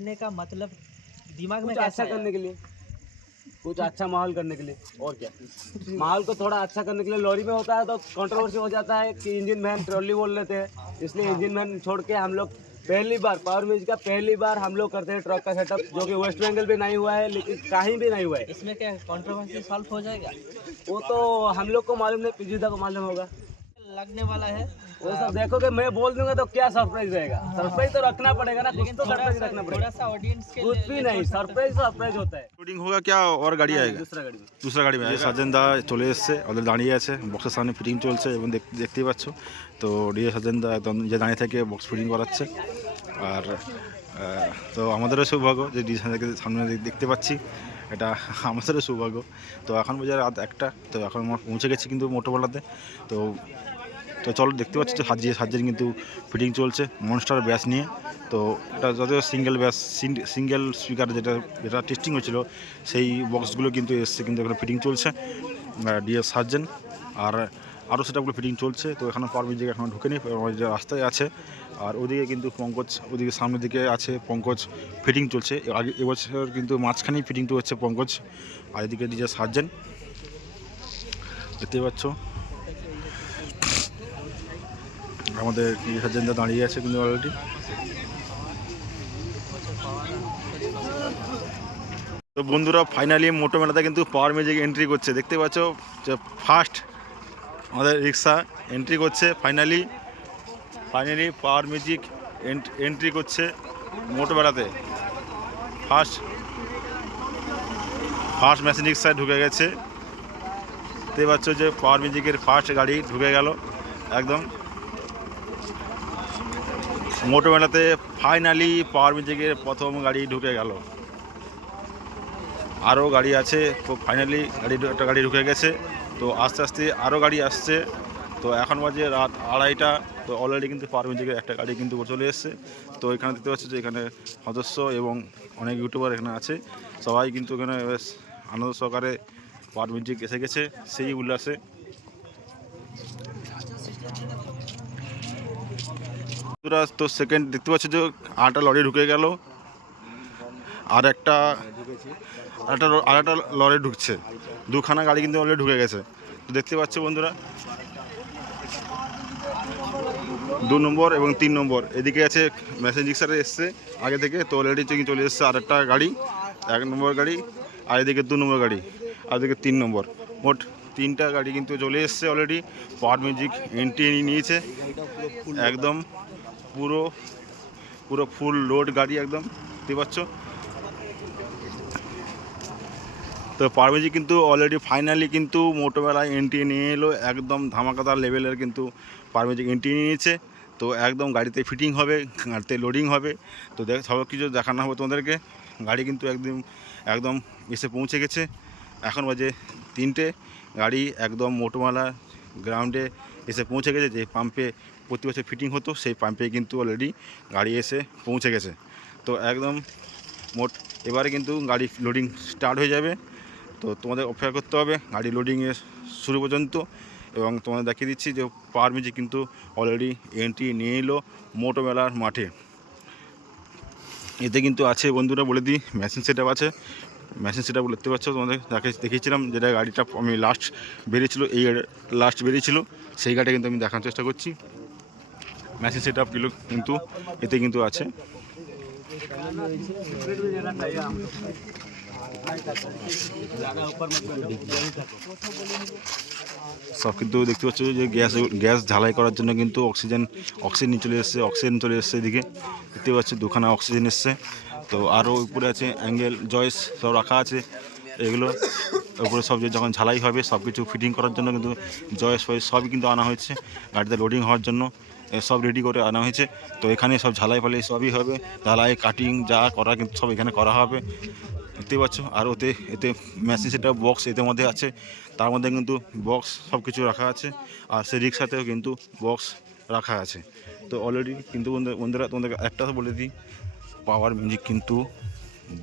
करने का मतलब दिमाग में कुछ कैसा अच्छा करने के लिए, कुछ अच्छा माहौल करने के लिए, और क्या। माहौल को थोड़ा अच्छा करने के लिए लॉरी में होता है तो कंट्रोवर्सी हो जाता है कि इंजन मैन ट्रॉली बोल लेते हैं, इसलिए इंजन मैन छोड़ के हम लोग पहली बार पावर म्यूजिक का पहली बार हम लोग करते हैं ट्रक का सेटअप, जो कि वेस्ट बंगाल भी नहीं हुआ है, लेकिन कहीं भी नहीं हुआ है। इसमें क्या कंट्रोवर्सी सॉल्व हो जाएगा? वो तो हम लोग को मालूम नहीं, पीछे को मालूम होगा। लगने वाला है वो सब देखोगे, मैं बोल दूंगा तो क्या सरप्राइज रहेगा। सरप्राइज तो रखना पड़ेगा ना, कुछ लेकिन तो सरप्राइज रखना थोड़ा पड़ेगा। सा ऑडियंस के कुछ भी नहीं, सरप्राइज सरप्राइज होता है। শুটিং হোক क्या और গাড়ি आएगा दूसरा गाड़ी में दूसরা গাড়ি में সাজেন দা চলে এসছে, ওদের দাঁড়িয়ে আছে, বক্সের সামনে ফিটিং চলছে এবং দেখতেই পাচ্ছ। তো ডিএ সাজেন দা একদম নিজে দাঁড়িয়ে থেকে বক্স ফিটিং করাচ্ছে। আর তো আমাদেরও সৌভাগ্য যে ডিএ সাজেনকে সামনে দেখতে পাচ্ছি, এটা আমাদেরও সৌভাগ্য। তো এখন বাজে রাত 1টা, তো এখন আমরা পৌঁছে গেছি কিন্তু মোটোবেলাতে। তো তো চলো দেখতে পাচ্ছি তো সাজিয়ে কিন্তু ফিটিং চলছে মনস্টার ব্যাস নিয়ে। তো এটা যদিও সিঙ্গেল ব্যাস, সিঙ্গেল স্পিকার যেটা টেস্টিং হয়েছিল সেই বক্সগুলো কিন্তু এসছে, কিন্তু এখানে ফিটিং চলছে ডিএস সার্জেন। আর আরও সেটাগুলো ফিটিং চলছে। তো এখানে পাওয়ার মিউজিক এখন ঢুকেনি, যে রাস্তায় আছে। আর ওদিকে কিন্তু পঙ্কজ, ওদিকে সামনের দিকে আছে পঙ্কজ, ফিটিং চলছে। আগে এবছর কিন্তু মাঝখানেই ফিটিংটা হচ্ছে পঙ্কজ। আর এদিকে ডিজে সার্জেন দেখতে পাচ্ছ। আমাদের কি সার্জেনটা দাঁড়িয়ে আছে কিন্তু অলরেডি। তো বন্ধুরা ফাইনালি মোটো মেলাতে কিন্তু পাওয়ার মিউজিক এন্ট্রি করছে, দেখতে পাচ্ছ যে ফার্স্ট আমাদের রিক্সা এন্ট্রি করছে। ফাইনালি পাওয়ার মিউজিক এন্ট্রি করছে মোটো মেলাতে। ফার্স্ট মেশিন রিক্সায় ঢুকে গেছে, দেখতে পাচ্ছ যে পাওয়ার মিউজিকের ফার্স্ট গাড়ি ঢুকে গেল একদম মোটো মেলাতে। ফাইনালি পাওয়ার মিউজিকের প্রথম গাড়ি ঢুকে গেল। আরও গাড়ি আছে, তো ফাইনালি একটা গাড়ি ঢুকে গেছে। তো আস্তে আস্তে আরও গাড়ি আসছে। তো এখন বাজে রাত 2:30, তো অলরেডি কিন্তু পাওয়ার মিউজিকের একটা গাড়ি কিন্তু চলে এসছে। তো এখানে দেখতে পাচ্ছি যে এখানে সদস্য এবং অনেক ইউটিউবার এখানে আছে, সবাই কিন্তু এখানে বেশ আনন্দ সহকারে পাওয়ার মিউজিক এসে গেছে সেই উল্লাসে। তো সেকেন্ড দেখতে পাচ্ছি যে আরেকটা লরি ঢুকে গেল, আর একটা লরি ঢুকছে, দুখানা গাড়ি কিন্তু অলরেডি ঢুকে গেছে। তো দেখতে পাচ্ছ বন্ধুরা 2 নম্বর এবং 3 নম্বর এদিকে আছে মেশিন রিক্সারে এসছে আগে থেকে। তো অলরেডি চলে এসছে আর একটা গাড়ি, 1 নম্বর গাড়ি, আর এদিকে 2 নম্বর গাড়ি, আর এদিকে 3 নম্বর। মোট 3টা গাড়ি কিন্তু চলে এসছে অলরেডি। পাওয়ার মিউজিক এন্ট্রি নিয়েছে একদম পুরো ফুল লোড গাড়ি একদম, দেখতে পাচ্ছ। তো পাওয়ার মিউজিক কিন্তু অলরেডি ফাইনালি কিন্তু মোটোবেলায় এন্ট্রি নিয়ে এলো, একদম ধামাকাদার লেভেলের কিন্তু পাওয়ার মিউজিক এন্ট্রি নিয়েছে। তো একদম গাড়িতে ফিটিং হবে, গাড়িতে লোডিং হবে। তো সব কিছু দেখানো হবে তোমাদেরকে। গাড়ি কিন্তু একদম এসে পৌঁছে গেছে। এখন বাজে 3টে, গাড়ি একদম মোটোবেলা গ্রাউন্ডে এসে পৌঁছে গেছে। যে পাম্পে প্রতি বছর ফিটিং হতো সেই পাম্পে কিন্তু অলরেডি গাড়ি এসে পৌঁছে গেছে। তো একদম মোট এবারে কিন্তু গাড়ি লোডিং স্টার্ট হয়ে যাবে। তো তোমাদের অপেক্ষা করতে হবে গাড়ি লোডিংয়ের শুরু পর্যন্ত। এবং তোমাদের দেখিয়ে দিচ্ছি যে পাওয়ার মিউজিক কিন্তু অলরেডি এন্ট্রি নিয়ে এলো মোটো মেলার মাঠে। এতে কিন্তু আছে বন্ধুরা বলে দিই, মেশিন সেটআপ আছে। মেশিন সেটআপ দেখতে পাচ্ছ, তোমাদের দেখিয়েছিলাম যেটা গাড়িটা আমি লাস্ট বেরিয়েছিল সেই গাড়িটা কিন্তু আমি দেখানোর চেষ্টা করছি। মেশিন সেটআপগুলো কিন্তু এতে কিন্তু আছে। সব কিন্তু দেখতে পাচ্ছ যে গ্যাস ঝালাই করার জন্য কিন্তু অক্সিজেন চলে এসছে এদিকে দেখতে পাচ্ছ, 2খানা অক্সিজেন এসছে। তো আরও উপরে আছে অ্যাঙ্গেল জয়েস সব রাখা আছে, এগুলো উপরে সব যখন ঝালাই হবে সব কিছু ফিটিং করার জন্য কিন্তু জয়েস ফয়েস সবই কিন্তু আনা হয়েছে গাড়িতে লোডিং হওয়ার জন্য, সব রেডি করে আনা হয়েছে। তো এখানে সব ঝালাই ফালাই সবই হবে, ঝালাই কাটিং যা করা কিন্তু সব এখানে করা হবে দেখতে পাচ্ছ। আর এতে মেশিন সেটআপ বক্স এতে মধ্যে আছে, তার মধ্যে কিন্তু বক্স সব কিছু রাখা আছে। আর সেই রিক্সাতেও কিন্তু বক্স রাখা আছে। তো অলরেডি কিন্তু বন্ধুরা তোমাদের একটা বলে দিই, পাওয়ার মিউজিক কিন্তু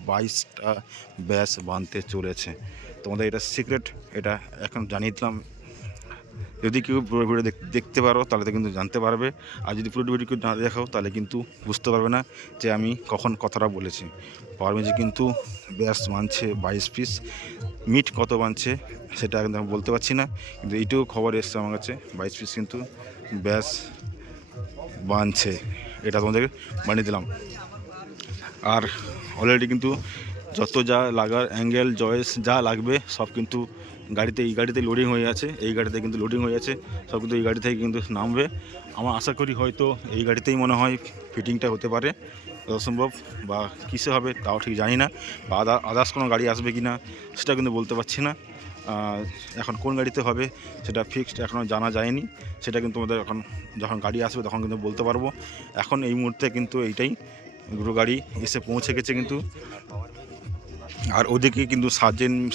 22টা ব্যাস বাঁধতে চলেছে। তোমাদের এটা সিক্রেট, এটা এখন জানিয়ে দিলাম। যদি কেউ পুরো ভিডিও দেখতে পারো তাহলে তো কিন্তু জানতে পারবে, আর যদি পুরো ভিডিও না দেখাও তাহলে কিন্তু বুঝতে পারবে না যে আমি কখন কথাটা বলেছি। পাওয়ার মিউজিক কিন্তু ব্যাস বানছে 22 পিস, মিট কত বানছে সেটা কিন্তু আমি বলতে পারছি না, কিন্তু এইটুকু খবর এসছে আমার কাছে 22 পিস কিন্তু ব্যাস বানছে, এটা তোমাদেরকে বানিয়ে দিলাম। আর অলরেডি কিন্তু যত যা লাগার অ্যাঙ্গেল জয়েস যা লাগবে সব কিন্তু এই গাড়িতে লোডিং হয়ে আছে, এই গাড়িতে কিন্তু লোডিং হয়ে আছে, সব কিন্তু এই গাড়ি থেকে কিন্তু নামবে। আমার আশা করি হয়তো এই গাড়িতেই মনে হয় ফিটিংটা হতে পারে সম্ভব, বা কিসে হবে তাও ঠিক জানি না, বা আদার্স কোনো গাড়ি আসবে কি না সেটা কিন্তু বলতে পারছি না। এখন কোন গাড়িতে হবে সেটা ফিক্সড এখনও জানা যায়নি, সেটা কিন্তু আমাদের এখন যখন গাড়ি আসবে তখন কিন্তু বলতে পারবো। এখন এই মুহূর্তে কিন্তু এইটাই দুটো গাড়ি এসে পৌঁছে গেছে কিন্তু, আর ওদিকে কিন্তু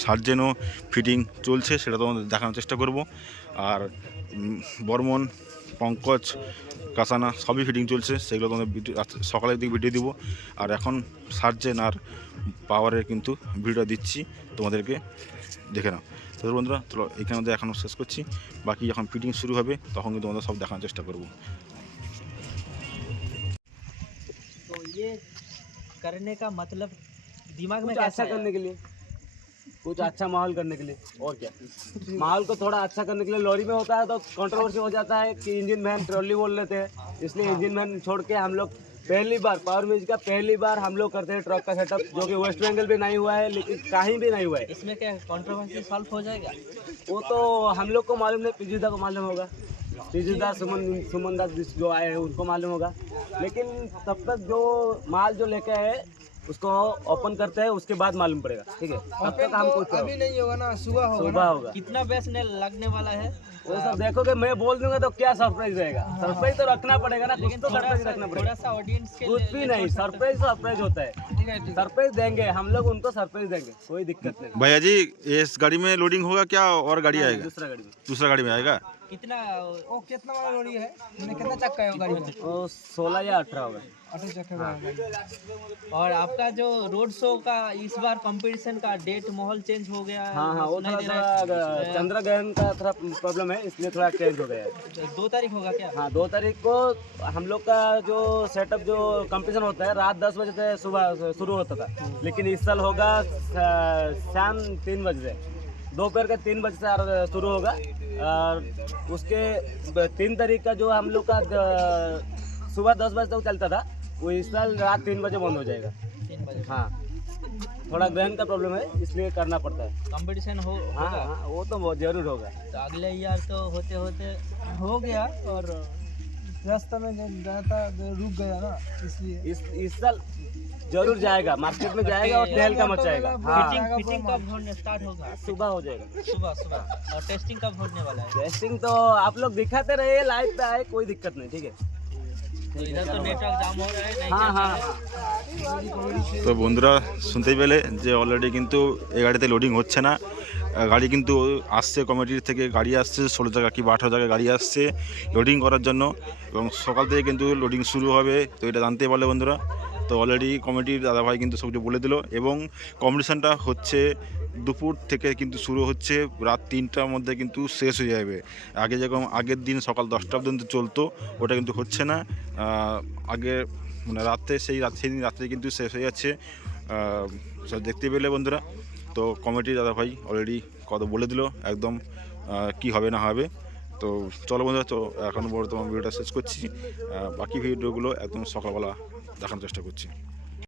সার্জেনও ফিটিং চলছে, সেটা তোমাদের দেখানোর চেষ্টা করব। আর বর্মন, পঙ্কজ, কাসানা সবই ফিটিং চলছে, সেগুলো তোমাদের সকালের দিকে ভিডিও দিব। আর এখন সার্জেন আর পাওয়ারের কিন্তু ভিডিও দিচ্ছি তোমাদেরকে, দেখে নাও। তো বন্ধুরা চলো এখানে মধ্যে এখনও শেষ করছি, বাকি যখন ফিটিং শুরু হবে তখন কিন্তু তোমাদের সব দেখানোর চেষ্টা করব। तो ये करने का मतलब दिमाग में कुछ कैसा अच्छा है? करने के लिए, कुछ अच्छा माहौल करने के लिए, और क्या। माहौल को थोड़ा अच्छा करने के लिए लॉरी में होता है तो कंट्रोवर्सी हो जाता है कि इंजन वैन ट्रॉली बोल लेते हैं, इसलिए इंजन वैन छोड़ के हम लोग पहली बार पावर म्यूजिक का पहली बार हम लोग करते हैं ट्रक का सेटअप, जो कि वेस्ट बंगाल भी नहीं हुआ है, लेकिन कहीं भी नहीं हुआ है। इसमें क्या कंट्रोवर्सी सॉल्व हो जाएगा? वो तो हम लोग को मालूम नहीं, पीजूदा को मालूम होगा, पीजूदा सुमन दास जो आए हैं उनको मालूम होगा। लेकिन तब तक जो माल जो लेके आए उसको ओपन करते हैं, उसके बाद मालूम पड़ेगा, ठीक है। तब तक हम कुछ अभी नहीं होगा ना, सुबह होगा सुबह होगा, कितना बेस ने लगने वाला है? वो सब देखोगे। मैं बोल दूंगा तो क्या सरप्राइज रहेगा, सरप्राइज तो रखना पड़ेगा ना, कुछ लेकिन तो थोड़ा सरप्राइज सा रखना पड़ेगा। ऑडियंस के कुछ लिए भी नहीं, सरप्राइज सरप्राइज होता है, ठीक है। सरप्राइज देंगे हम लोग उनको, सरप्राइज देंगे, कोई दिक्कत नहीं। भैया जी इस गाड़ी में लोडिंग होगा क्या और गाड़ी आएगा? दूसरा गाड़ी में दूसरा गाड़ी में आएगा। कितना वो कितना वाला लॉरी है, मैंने कितना चक्का है वो गाड़ी में? वो 16 या 18 होगा। 8 चक्के वाला गाड़ी। और आपका जो रोड शो का इस बार कंपटीशन का डेट माहौल चेंज हो गया है? हाँ हाँ, वो सुनाई दे थोड़ा रहा सा है। चंद्र ग्रहण का थोड़ा प्रॉब्लम है, इसलिए थोड़ा चेंज हो गया है। 2 तारीख होगा क्या? हाँ 2 तारीख को हम लोग का जो सेटअप जो कंपटीशन होता है रात 10 बजे से सुबह शुरू होता था, लेकिन इस साल होगा शाम 3 बजे से, दोपहर के 3 बजे से शुरू होगा। और उसके 3 तारीख का जो हम लोग का सुबह 10 बजे तक चलता था, वो इस साल रात 3 बजे बंद हो जाएगा। 3 बजे हाँ, थोड़ा ग्रहण का प्रॉब्लम है, इसलिए करना पड़ता है। कंपटीशन हाँ होगा? हाँ, वो तो बहुत जरूर होगा। तो अगले ईयर तो होते होते हो गया, और रास्ता में गया था रुक गया ना, इसलिए इस साल जरूर जाएगा, मार्केट में जाएगा और तेल का मचाएगा। हाँ, फिटिंग कब होने स्टार्ट होगा? सुबह हो जाएगा। सुबह। और टेस्टिंग कब होने वाला है? टेस्टिंग तो आप लोग दिखाते रहिए, लाइव पे आए, कोई दिक्कत नहीं, ठीक है। तो इधर तो नेटवर्क जाम हो रहा है, नहीं हाँ चल रहा हाँ, है। তো বন্ধুরা শুনতেই পেলে যে অলরেডি কিন্তু এই গাড়িতে লোডিং হচ্ছে না, গাড়ি কিন্তু আসছে কমিটির থেকে, গাড়ি আসছে 16 জায়গা কি 18 জায়গায় গাড়ি আসছে লোডিং করার জন্য, এবং সকাল থেকে কিন্তু লোডিং শুরু হবে। তো এটা জানতে পারলে বন্ধুরা, তো অলরেডি কমিটির দাদাভাই কিন্তু সবকিছু বলে দিল, এবং কম্পিটিশানটা হচ্ছে দুপুর থেকে কিন্তু শুরু হচ্ছে, রাত 3টার মধ্যে কিন্তু শেষ হয়ে যাবে। আগে যেরকম আগের দিন সকাল 10টা পর্যন্ত চলতো, ওটা কিন্তু হচ্ছে না। আগে মানে সেই দিন রাত্রে কিন্তু শেষ হয়ে যাচ্ছে, সব দেখতে পেলে বন্ধুরা। তো কমিটির দাদাভাই অলরেডি কথা বলে দিল একদম কি হবে না হবে। তো চলো বন্ধুরা, তো এখন বড় তোমার ভিডিওটা শেষ করছি, বাকি ভিডিওগুলো একদম সকালবেলা দেখানোর চেষ্টা করছি।